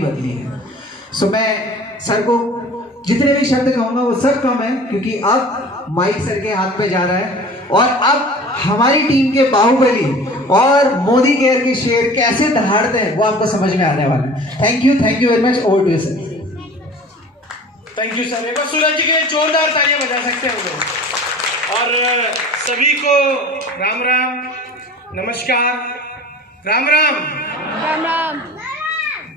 बदली है। सो मैं सर को जितने भी शब्द कहूंगा वो सब कम है, क्योंकि अब माइक सर के हाथ में जा रहा है और अब हमारी टीम के बाहुबली और मोदी केयर के शेर कैसे दहाड़ते हैं वो आपको समझ में आने वाला है। Thank you very much. Over to you sir. Thank you sir. एक बार सूरज जी के लिए जोरदार तालियां बजा सकते हैं वो। और सभी को राम राम, नमस्कार, Ram Ram, Ram Ram.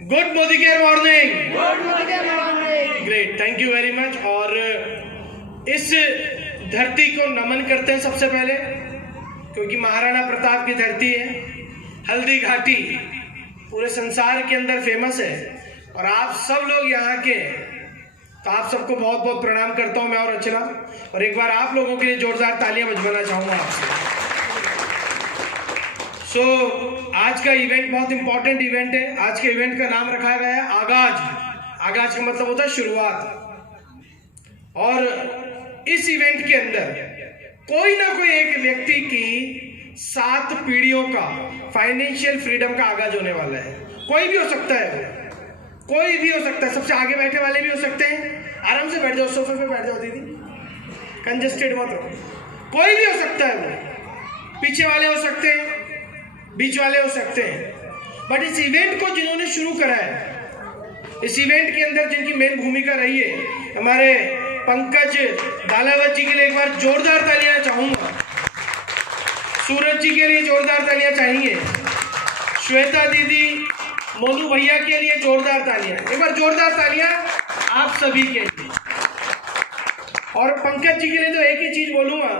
Good Modi care morning. Good morning. Great, thank you very much. और इस धरती को नमन करते हैं सबसे पहले, क्योंकि महाराणा प्रताप की धरती है। हल्दी घाटी पूरे संसार के अंदर फेमस है और आप सब लोग यहाँ के, तो आप सबको बहुत बहुत प्रणाम करता हूँ मैं और अर्चना। और एक बार आप लोगों के लिए जोरदार तालियां बजवाना चाहूंगा आपसे। आज का इवेंट बहुत इंपॉर्टेंट इवेंट है। आज के इवेंट का नाम रखा गया है आगाज। आगाज का मतलब होता है शुरुआत। और इस इवेंट के अंदर कोई ना कोई एक व्यक्ति की 7 पीढ़ियों का फाइनेंशियल फ्रीडम का आगाज होने वाला है। कोई भी हो सकता है, कोई भी हो सकता है। सबसे आगे बैठे वाले भी हो सकते हैं। आराम से बैठ जाओ, सोफे पे बैठ जाओ दीदी, कंजेस्टेड मत हो। कोई भी हो सकता है, वो पीछे वाले हो सकते हैं, बीच वाले हो सकते हैं। बट इस इवेंट को जिन्होंने शुरू करा है, इस इवेंट के अंदर जिनकी मेन भूमिका रही है, हमारे पंकज दालावत जी के लिए एक बार जोरदार तालियां चाहूंगा। सूरज जी के लिए जोरदार तालियां चाहिए। श्वेता दीदी, मोनू भैया के लिए जोरदार तालियां। एक बार जोरदार तालियां आप सभी के लिए। और पंकज जी के लिए तो एक ही चीज बोलूंगा,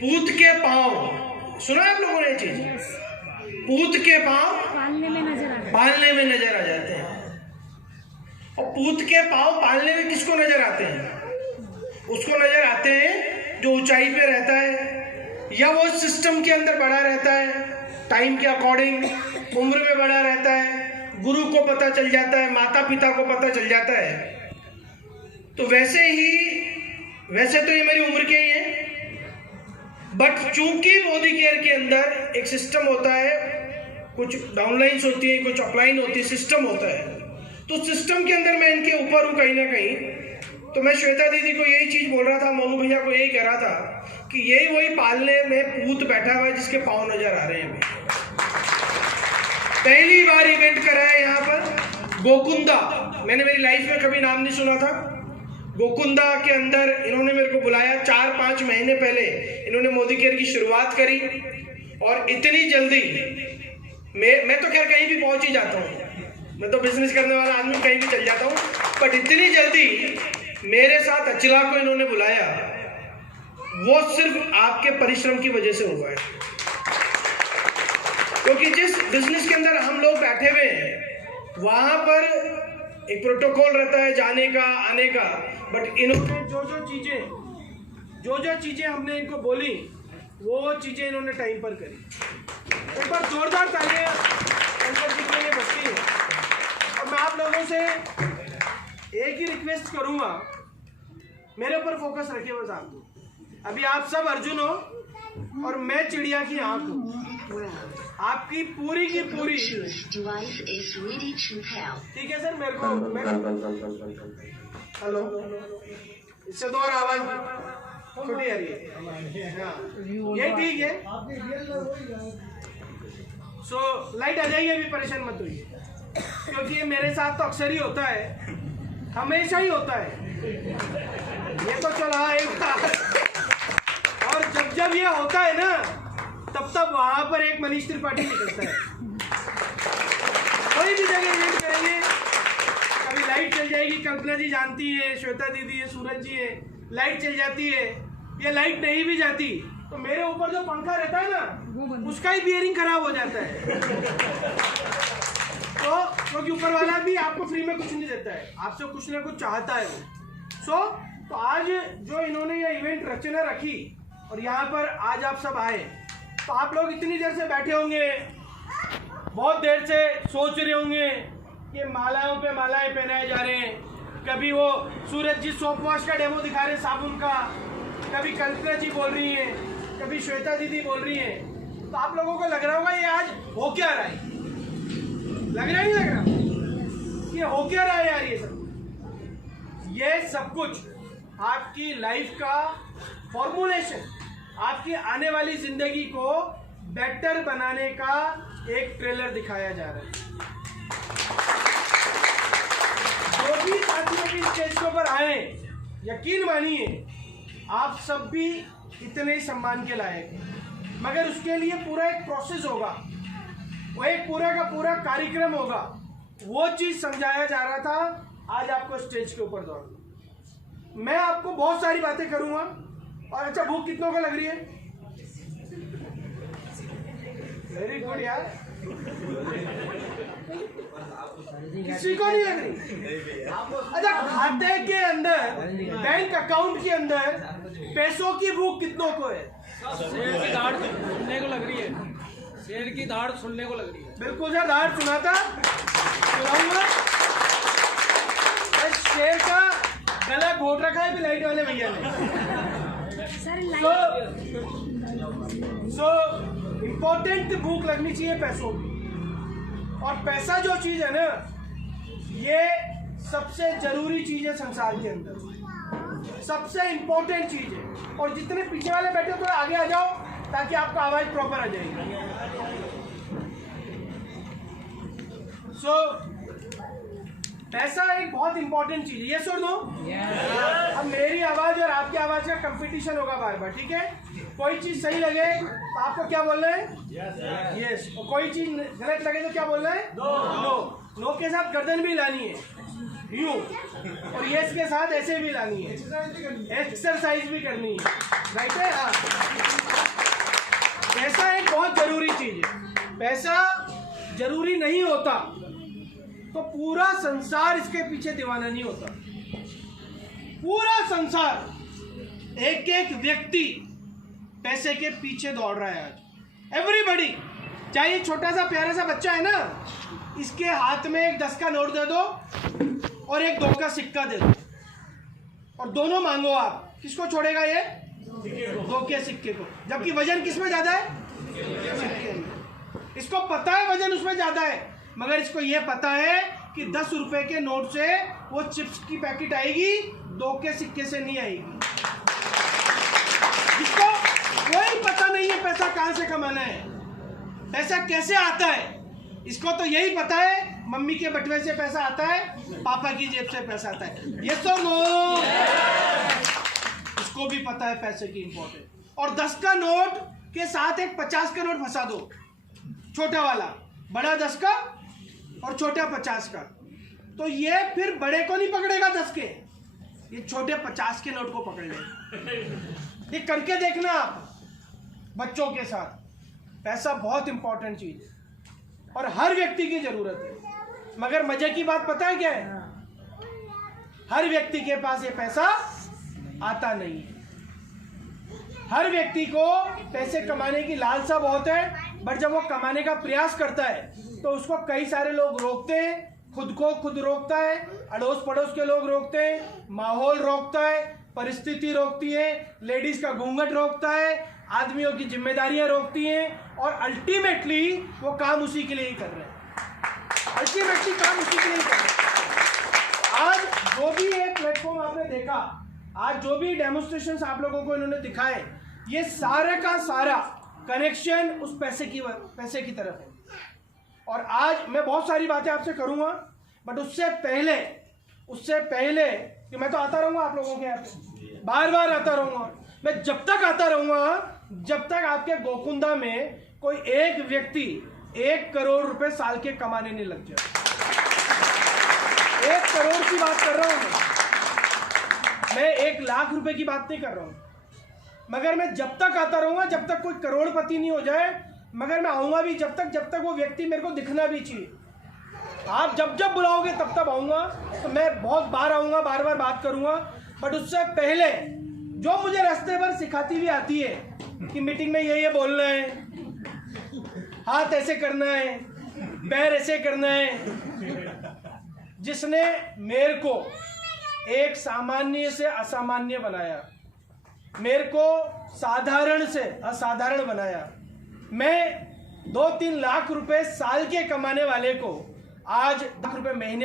पूत के पांव, सुना आप लोगों ने ये चीज? पूत के पांव पालने में नजर आ जाते हैं। और पूत के पांव पालने में किसको नजर आते हैं? उसको नजर आते हैं जो ऊंचाई पे रहता है, या वो सिस्टम के अंदर बड़ा रहता है, टाइम के अकॉर्डिंग उम्र में बड़ा रहता है, गुरु को पता चल जाता है, माता पिता को पता चल जाता है। तो वैसे तो ये मेरी उम्र के ही हैं, बट चूंकि मोदी केयर के अंदर एक सिस्टम होता है, कुछ डाउनलाइंस होती है, कुछ अपलाइन होती है, सिस्टम होता है। तो सिस्टम के अंदर मैं इनके ऊपर हूँ कहीं ना कहीं। तो मैं श्वेता दीदी को यही चीज बोल रहा था, मोनू भैया को यही कह रहा था कि यही वही पालने में पूत बैठा हुआ है जिसके पाँव नजर आ रहे हैं। पहली बार इवेंट करा है यहाँ पर गोकुंदा। मैंने मेरी लाइफ में कभी नाम नहीं सुना था। गोकुंदा के अंदर इन्होंने मेरे को बुलाया। 4-5 महीने पहले इन्होंने मोदी केयर की शुरुआत करी और इतनी जल्दी मैं तो खैर कहीं भी पहुंच ही जाता हूँ, मैं तो बिजनेस करने वाला आदमी, कहीं भी चल जाता हूँ। बट इतनी जल्दी मेरे साथ अचला को इन्होंने बुलाया, वो सिर्फ आपके परिश्रम की वजह से हुआ है। क्योंकि जिस बिजनेस के अंदर हम लोग बैठे हुए हैं वहां पर एक प्रोटोकॉल रहता है जाने का, आने का। बट इन्होंने जो चीजें हमने इनको बोली, वो चीजें इन्होंने टाइम पर करी। एक बार जोरदार तालियां पंकज जी के लिए बजती है। और मैं आप लोगों से एक ही रिक्वेस्ट करूंगा, मेरे ऊपर फोकस रखिए बस। आपको अभी आप सब अर्जुन हो और मैं चिड़िया की आंख हूं। आपकी पूरी की पूरी, ठीक है सर? मेरे को हेलो, इससे दो और आवाज छोटी आ रही है, ये ठीक है? लाइट आ जाएगी, अभी परेशान मत होइए, क्योंकि ये मेरे साथ तो अक्सर ही होता है, हमेशा ही होता है। ये तो चला एक बार, और जब ये होता है ना, तब वहां पर एक मनीष त्रिपाठी निकलता है। कोई भी जगह इवेंट करेंगे, कभी लाइट चल जाएगी, कल्पना जी जानती है, श्वेता दीदी है, सूरज जी है, लाइट चल जाती है, या लाइट नहीं भी जाती तो मेरे ऊपर जो पंखा रहता है ना, उसका ही बियरिंग खराब हो जाता है। तो क्योंकि ऊपर वाला भी आपको फ्री में कुछ नहीं देता है, आपसे कुछ ना कुछ चाहता है वो। तो आज जो इन्होंने ये इवेंट रचना रखी और यहाँ पर आज आप सब आए, तो आप लोग इतनी देर से बैठे होंगे, बहुत देर से सोच रहे होंगे कि मालाओं पे मालाएं पहनाए जा रहे हैं। कभी वो सूरज जी सोप वॉश का डेमो दिखा रहे हैं, साबुन का, कभी कल्पना जी बोल रही हैं, कभी श्वेता दीदी बोल रही हैं। तो आप लोगों को लग रहा होगा ये आज हो क्या रहा है, लग रहा ही लग रहा। ये हो क्या रहा है यार? ये सब कुछ आपकी लाइफ का फॉर्मुलेशन, आपकी आने वाली जिंदगी को बेटर बनाने का एक ट्रेलर दिखाया जा रहा है। जो भी साथियों भी स्टेज के ऊपर आए, यकीन मानिए आप सब भी इतने ही सम्मान के लायक हैं, मगर उसके लिए पूरा एक प्रोसेस होगा, वो एक पूरा का पूरा कार्यक्रम होगा। वो चीज समझाया जा रहा था आज आपको स्टेज के ऊपर दौड़। मैं आपको बहुत सारी बातें करूंगा। और अच्छा, भूख कितनों को लग रही है? वेरी गुड यार, किसी को नहीं लग रही? अच्छा, खाते के अंदर, बैंक अकाउंट के अंदर पैसों की भूख कितनों को है? शेर की दाढ़ सुनने को लग रही है, शेर की दाढ़ सुनने को लग रही है। बिल्कुल सर, दाढ़ सुनाता सुनाऊंगा। शेर का गला घोट रखा है लाइट वाले भैया ने। सो इम्पोर्टेंट भूख लगनी चाहिए पैसों की। और पैसा जो चीज है ना, ये सबसे जरूरी चीज है संसार के अंदर, सबसे इम्पोर्टेंट चीज है। और जितने पीछे वाले बैठे हो, थोड़ा आगे आ जाओ ताकि आपका आवाज प्रॉपर आ जाएगी। सो पैसा एक बहुत इंपॉर्टेंट चीज है, ये सुन दो। अब मेरी आवाज और आपकी आवाज का कंपटीशन होगा बार बार, ठीक है? कोई चीज सही लगे तो आपको क्या बोलना है? यस। और कोई चीज गलत लगे तो क्या बोलना है? नो। नो के साथ गर्दन भी लानी है यूं, और यस के साथ ऐसे भी लानी है, एक्सरसाइज भी करनी है, राइट है? हाँ, पैसा एक बहुत जरूरी चीज है। पैसा जरूरी नहीं होता तो पूरा संसार इसके पीछे दीवाना नहीं होता। पूरा संसार, एक एक व्यक्ति पैसे के पीछे दौड़ रहा है आज। एवरीबडी, चाहे छोटा सा प्यारा सा बच्चा है ना, इसके हाथ में एक 10 का नोट दे दो और एक 2 का सिक्का दे दो, और दोनों मांगो आप, किसको छोड़ेगा ये? 2 के सिक्के को। जबकि वजन किसमें ज्यादा है? सिक्के में। इसको पता है वजन उसमें ज्यादा है, मगर इसको ये पता है कि 10 रुपए के नोट से वो चिप्स की पैकेट आएगी, 2 के सिक्के से नहीं आएगी। इसको कोई पता नहीं है पैसा कहां से कमाना है, पैसा कैसे आता है। इसको तो यही पता है, मम्मी के बटुए से पैसा आता है, पापा की जेब से पैसा आता है। ये तो नो, इसको भी पता है पैसे की इंपॉर्टेंस। और 10 का नोट के साथ एक 50 का नोट फंसा दो, छोटा वाला, बड़ा 10 का और छोटा 50 का, तो ये फिर बड़े को नहीं पकड़ेगा 10 के, ये छोटे 50 के नोट को पकड़ लेगा। ये करके देखना आप बच्चों के साथ। पैसा बहुत इंपॉर्टेंट चीज है और हर व्यक्ति की जरूरत है। मगर मजे की बात पता है क्या है? हर व्यक्ति के पास ये पैसा आता नहीं है। हर व्यक्ति को पैसे कमाने की लालसा बहुत है, बट जब वो कमाने का प्रयास करता है तो उसको कई सारे लोग रोकते हैं। खुद को खुद रोकता है, अड़ोस पड़ोस के लोग रोकते हैं, माहौल रोकता है, परिस्थिति रोकती है, लेडीज का घूंघट रोकता है, आदमियों की जिम्मेदारियां रोकती हैं, और अल्टीमेटली वो काम उसी के लिए ही कर रहे हैं। अल्टीमेटली काम उसी के लिए ही कर रहे हैं। आज जो भी ये प्लेटफॉर्म आपने देखा, आज जो भी डेमोन्स्ट्रेशन आप लोगों को इन्होंने दिखाए, ये सारे का सारा कनेक्शन उस पैसे की तरफ है। और आज मैं बहुत सारी बातें आपसे करूंगा, बट उससे पहले कि मैं तो आता रहूंगा आप लोगों के यहाँ पे, बार बार आता रहूंगा मैं, जब तक आता रहूंगा जब तक आपके गोकुंदा में कोई एक व्यक्ति 1 करोड़ रुपए साल के कमाने नहीं लग जाए। 1 करोड़ की बात कर रहा हूं मैं 1 लाख रुपए की बात नहीं कर रहा हूं। मगर मैं जब तक आता रहूंगा जब तक कोई करोड़पति नहीं हो जाए, मगर मैं आऊंगा भी जब तक वो व्यक्ति मेरे को दिखना भी चाहिए। आप जब जब बुलाओगे तब तब आऊंगा, तो मैं बहुत बार आऊंगा, बार बार बात करूंगा। बट उससे पहले जो मुझे रास्ते पर सिखाती भी आती है कि मीटिंग में ये बोलना है, हाथ ऐसे करना है, पैर ऐसे करना है, जिसने मेरे को एक सामान्य से असामान्य बनाया, मेरे को साधारण से असाधारण बनाया। मैं 2-3 लाख रुपए साल के कमाने वाले को आज 10 रुपए महीने